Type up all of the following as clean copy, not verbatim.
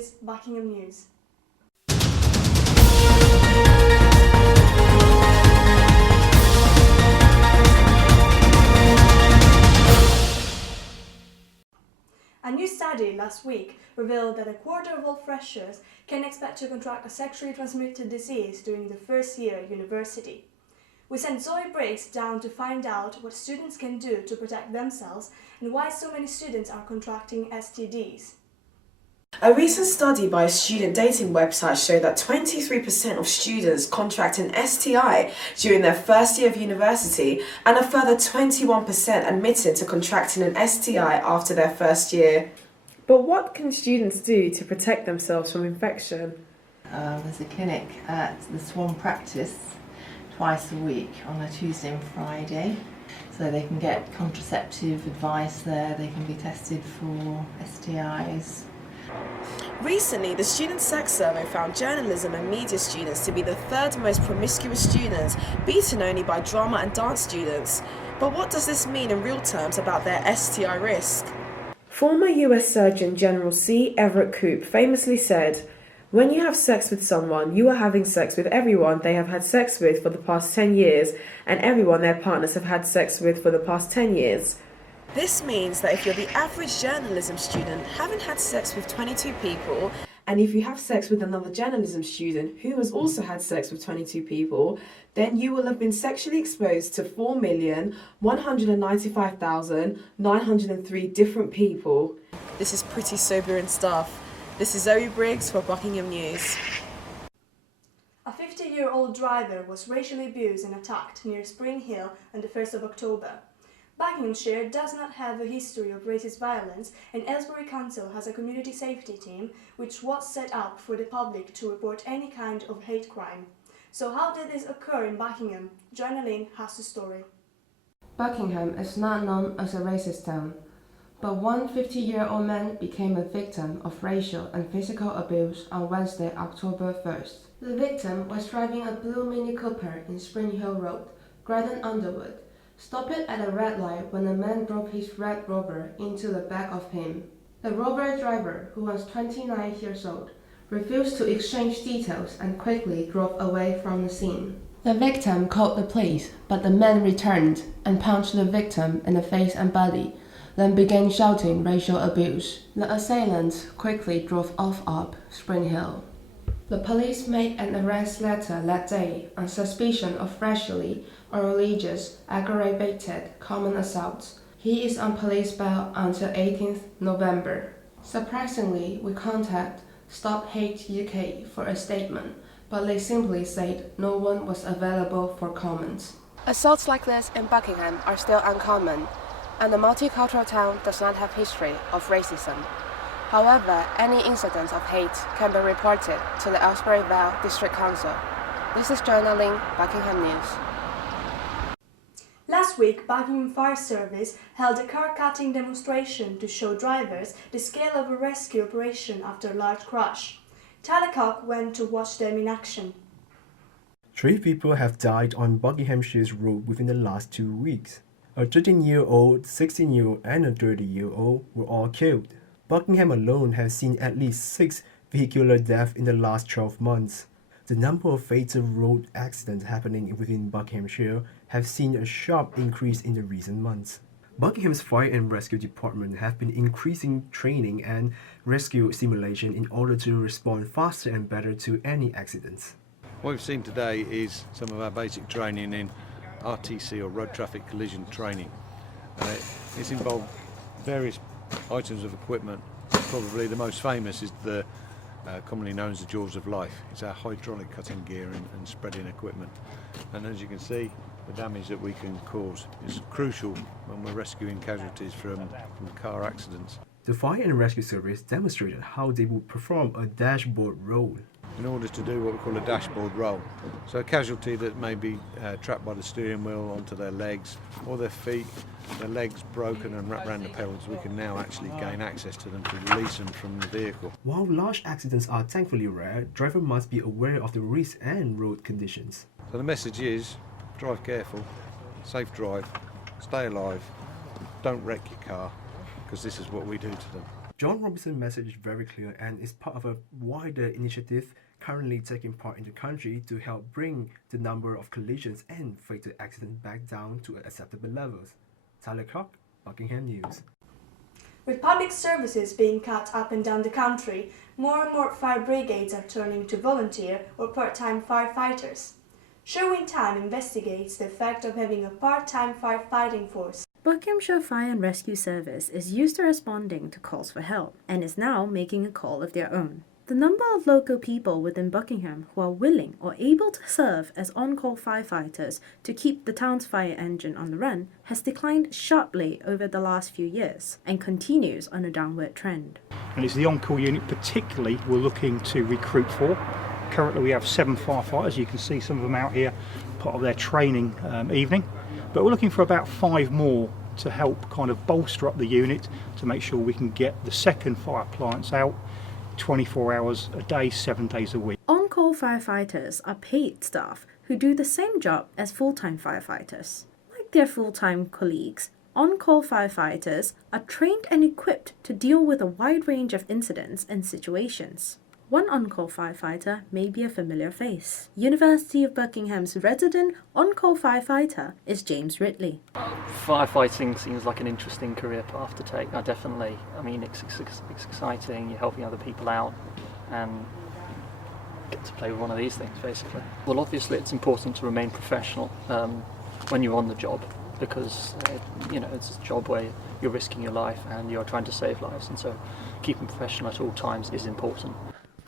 is Buckingham News. A new study last week revealed that a quarter of all freshers can expect to contract a sexually transmitted disease during the first year at university. We sent Zoe Briggs down to find out what students can do to protect themselves and why so many students are contracting STDs. A recent study by a student dating website showed that 23% of students contract an STI during their first year of university, and a further 21% admitted to contracting an STI after their first year. But what can students do to protect themselves from infection? There's a clinic at the Swan Practice twice a week on a Tuesday and Friday. So they can get contraceptive advice there, they can be tested for STIs. Recently, the Student Sex Survey found journalism and media students to be the third most promiscuous students, beaten only by drama and dance students. But what does this mean in real terms about their STI risk? Former US Surgeon General C. Everett Koop famously said, "When you have sex with someone, you are having sex with everyone they have had sex with for the past 10 years, and everyone their partners have had sex with for the past 10 years. This means that if you're the average journalism student, having had sex with 22 people, And if you have sex with another journalism student who has also had sex with 22 people, then you will have been sexually exposed to 4,195,903 different people." this is pretty sobering stuff. This is Zoe Briggs for Buckingham News. A 50-year-old driver was racially abused and attacked near Spring Hill on the 1st of October. Buckinghamshire does not have a history of racist violence, and Aylesbury Council has a community safety team which was set up for the public to report any kind of hate crime. So how did this occur in Buckingham? Joanna Lynn has the story. Buckingham is not known as a racist town, but one 50-year-old man became a victim of racial and physical abuse on Wednesday, October 1st. The victim was driving a blue Mini Cooper in Spring Hill Road, Graydon Underwood, stopped at a red light when a man drove his red Rover into the back of him. The Rover driver, who was 29 years old, refused to exchange details and quickly drove away from the scene. The victim called the police, but the man returned and punched the victim in the face and body, then began shouting racial abuse. The assailant quickly drove off up Spring Hill. The police made an arrest later that day on suspicion of racially or religious aggravated common assaults. He is on police bail until 18th November. Surprisingly, we contacted Stop Hate UK for a statement, but they simply said no one was available for comments. Assaults like this in Buckingham are still uncommon, and the multicultural town does not have history of racism. However, any incidents of hate can be reported to the Aylesbury Vale District Council. This is Joanna Ling, Buckingham News. Last week, Buckingham Fire Service held a car-cutting demonstration to show drivers the scale of a rescue operation after a large crash. Tyler Cock went to watch them in action. 3 people have died on Buckinghamshire's road within the last 2 weeks. A 13-year-old, 16-year-old and a 30-year-old were all killed. Buckingham alone has seen at least 6 vehicular deaths in the last 12 months. The number of fatal road accidents happening within Buckinghamshire have seen a sharp increase in the recent months. Buckingham's Fire and Rescue Department have been increasing training and rescue simulation in order to respond faster and better to any accidents. What we've seen today is some of our basic training in RTC or road traffic collision training. It's involved various items of equipment. Probably the most famous is the commonly known as the jaws of life. It's our hydraulic cutting gear and spreading equipment. And as you can see, the damage that we can cause is crucial when we're rescuing casualties from car accidents. The Fire and Rescue Service demonstrated how they would perform a dashboard roll. In order to do what we call a dashboard roll. So a casualty that may be trapped by the steering wheel onto their legs or their feet, their legs broken and wrapped around the pedals, we can now actually gain access to them to release them from the vehicle. While large accidents are thankfully rare, drivers must be aware of the risks and road conditions. So the message is, drive careful, safe drive, stay alive, don't wreck your car, because this is what we do to them. John Robinson's message is very clear and is part of a wider initiative currently taking part in the country to help bring the number of collisions and fatal accidents back down to acceptable levels. Tyler Cock, Buckingham News. With public services being cut up and down the country, more and more fire brigades are turning to volunteer or part-time firefighters. Sherwin Time investigates the effect of having a part-time firefighting force. Buckinghamshire Fire and Rescue Service is used to responding to calls for help and is now making a call of their own. The number of local people within Buckingham who are willing or able to serve as on-call firefighters to keep the town's fire engine on the run has declined sharply over the last few years and continues on a downward trend. And it's the on-call unit particularly we're looking to recruit for. Currently we have 7 firefighters. You can see some of them out here, part of their training evening. But we're looking for about 5 more to help kind of bolster up the unit to make sure we can get the second fire appliance out 24 hours a day, 7 days a week. On-call firefighters are paid staff who do the same job as full-time firefighters. Like their full-time colleagues, on-call firefighters are trained and equipped to deal with a wide range of incidents and situations. One on-call firefighter may be a familiar face. University of Buckingham's resident on-call firefighter is James Ridley. Firefighting seems like an interesting career path to take. Definitely. I mean, it's exciting. You're helping other people out and get to play with one of these things, basically. Well, obviously, it's important to remain professional when you're on the job because it's a job where you're risking your life and you're trying to save lives, and so keeping professional at all times is important.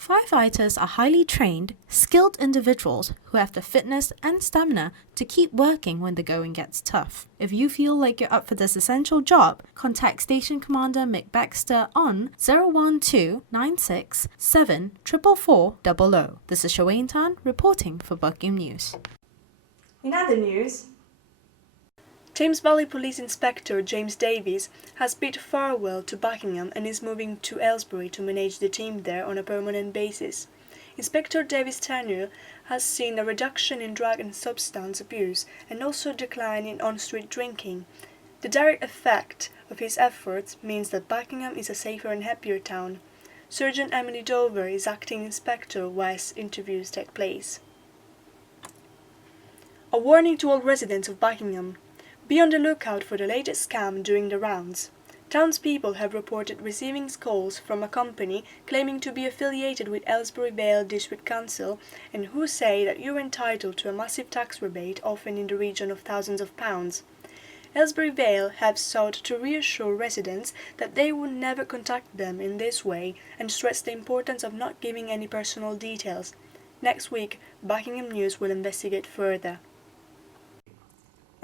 Firefighters are highly trained, skilled individuals who have the fitness and stamina to keep working when the going gets tough. If you feel like you're up for this essential job, contact Station Commander Mick Baxter on 012 96 7 444 00. This is Sherwin Tan reporting for Buckingham News. In other news, Thames Valley Police Inspector James Davies has bid farewell to Buckingham and is moving to Aylesbury to manage the team there on a permanent basis. Inspector Davies' tenure has seen a reduction in drug and substance abuse and also a decline in on-street drinking. The direct effect of his efforts means that Buckingham is a safer and happier town. Sergeant Emily Dover is acting inspector whilst interviews take place. A warning to all residents of Buckingham. Be on the lookout for the latest scam during the rounds. Townspeople have reported receiving calls from a company claiming to be affiliated with Aylesbury Vale District Council and who say that you're entitled to a massive tax rebate, often in the region of thousands of pounds. Aylesbury Vale have sought to reassure residents that they would never contact them in this way and stress the importance of not giving any personal details. Next week, Buckingham News will investigate further.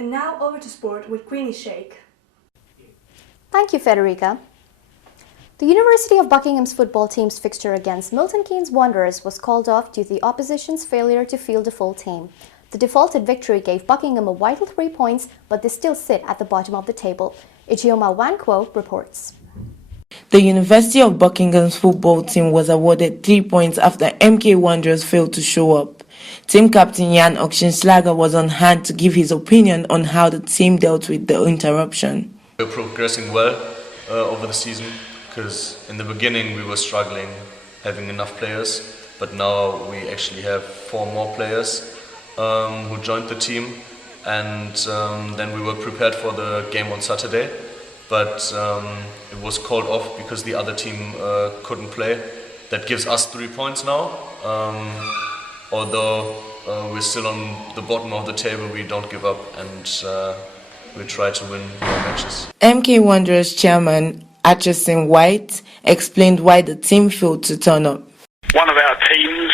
And now over to sport with Queenie Shake. Thank you, Federica. The University of Buckingham's football team's fixture against Milton Keynes Wanderers was called off due to the opposition's failure to field a full team. The defaulted victory gave Buckingham a vital 3 points, but they still sit at the bottom of the table. Ijeoma Wankwo reports. The University of Buckingham's football team was awarded 3 points after MK Wanderers failed to show up. Team captain Jan Oxenslager was on hand to give his opinion on how the team dealt with the interruption. We're progressing well over the season because in the beginning we were struggling having enough players, but now we actually have 4 more players who joined the team, and then we were prepared for the game on Saturday, but it was called off because the other team couldn't play. That gives us 3 points now. Although we're still on the bottom of the table, we don't give up and we try to win more matches. MK Wanderers chairman Atchison White explained why the team failed to turn up. One of our teams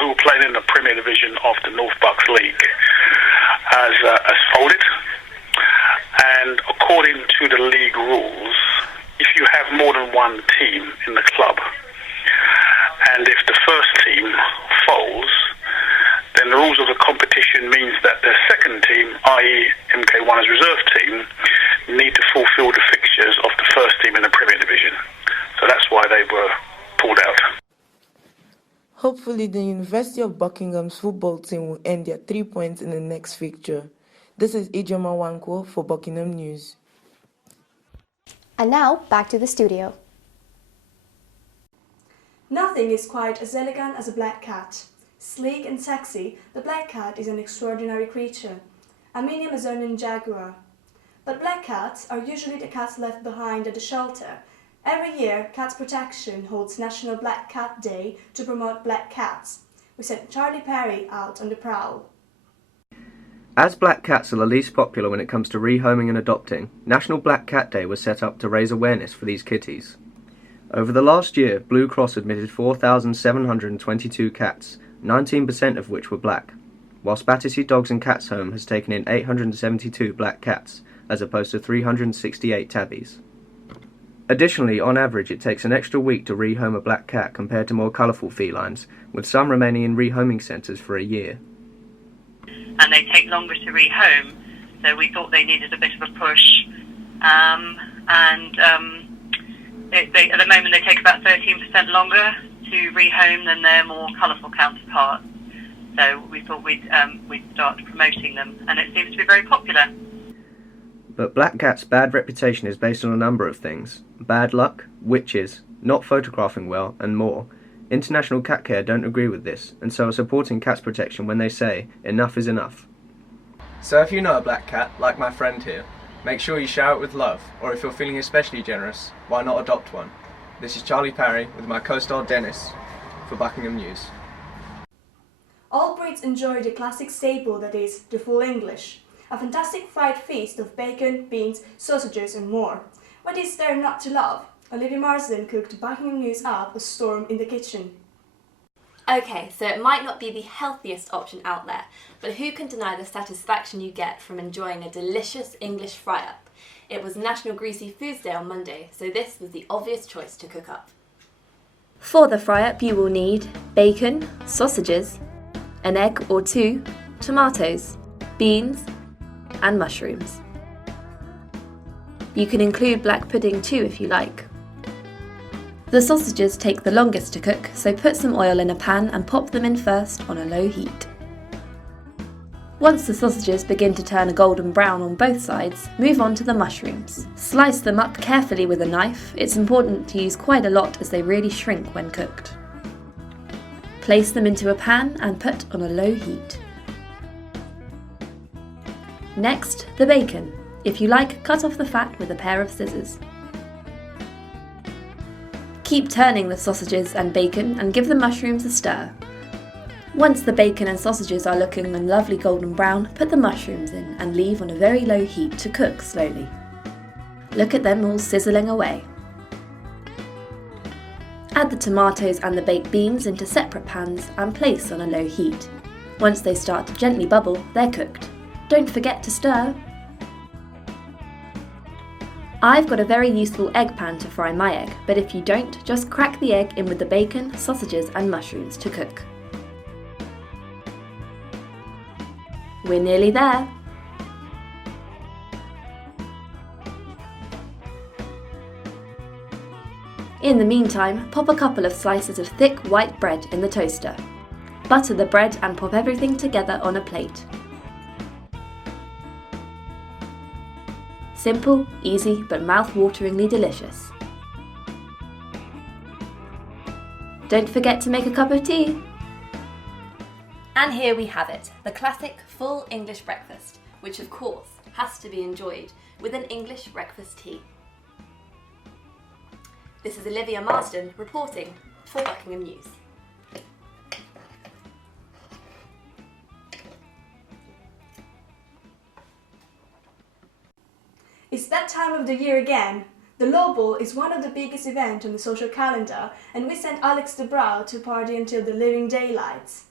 who played in the Premier Division of the North Bucks League has folded, and according to the league rules, if you have more than one team in the club, and if the first team folds, then the rules of the competition means that the second team, i.e. MK1's reserve team, need to fulfil the fixtures of the first team in the Premier Division. So that's why they were pulled out. Hopefully the University of Buckingham's football team will earn their 3 points in the next fixture. This is Ijeoma Wankwo for Buckingham News. And now, back to the studio. Nothing is quite as elegant as a black cat. Sleek and sexy, the black cat is an extraordinary creature, a mini Amazonian jaguar. But black cats are usually the cats left behind at the shelter. Every year, Cats Protection holds National Black Cat Day to promote black cats. We sent Charlie Perry out on the prowl. As black cats are the least popular when it comes to rehoming and adopting, National Black Cat Day was set up to raise awareness for these kitties. Over the last year, Blue Cross admitted 4,722 cats, 19% of which were black, whilst Battersea Dogs and Cats Home has taken in 872 black cats, as opposed to 368 tabbies. Additionally, on average, it takes an extra week to rehome a black cat compared to more colourful felines, with some remaining in rehoming centres for a year. And they take longer to rehome, so we thought they needed a bit of a push. At the moment they take about 13% longer to rehome than their more colourful counterparts. So we thought we'd start promoting them, and it seems to be very popular. But black cats' bad reputation is based on a number of things: bad luck, witches, not photographing well, and more. International Cat Care don't agree with this, and so are supporting Cats Protection when they say, enough is enough. So if you know a black cat, like my friend here, make sure you shower it with love, or if you're feeling especially generous, why not adopt one? This is Charlie Parry with my co-star Dennis for Buckingham News. All breeds enjoy the classic staple that is the full English. A fantastic fried feast of bacon, beans, sausages and more. What is there not to love? Olivia Marsden cooked Buckingham News up a storm in the kitchen. Okay, so it might not be the healthiest option out there, but who can deny the satisfaction you get from enjoying a delicious English fry-up? It was National Greasy Foods Day on Monday, so this was the obvious choice to cook up. For the fry-up you will need bacon, sausages, an egg or two, tomatoes, beans and mushrooms. You can include black pudding too if you like. The sausages take the longest to cook, so put some oil in a pan and pop them in first on a low heat. Once the sausages begin to turn a golden brown on both sides, move on to the mushrooms. Slice them up carefully with a knife. It's important to use quite a lot as they really shrink when cooked. Place them into a pan and put on a low heat. Next, the bacon. If you like, cut off the fat with a pair of scissors. Keep turning the sausages and bacon and give the mushrooms a stir. Once the bacon and sausages are looking a lovely golden brown, put the mushrooms in and leave on a very low heat to cook slowly. Look at them all sizzling away. Add the tomatoes and the baked beans into separate pans and place on a low heat. Once they start to gently bubble, they're cooked. Don't forget to stir. I've got a very useful egg pan to fry my egg, but if you don't, just crack the egg in with the bacon, sausages and mushrooms to cook. We're nearly there. In the meantime, pop a couple of slices of thick white bread in the toaster. Butter the bread and pop everything together on a plate. Simple, easy, but mouth-wateringly delicious. Don't forget to make a cup of tea. And here we have it, the classic full English breakfast, which of course has to be enjoyed with an English breakfast tea. This is Olivia Marsden reporting for Buckingham News. It's that time of the year again. The Law Ball is one of the biggest events on the social calendar, and we sent Alex de Brouw to party until the living daylights.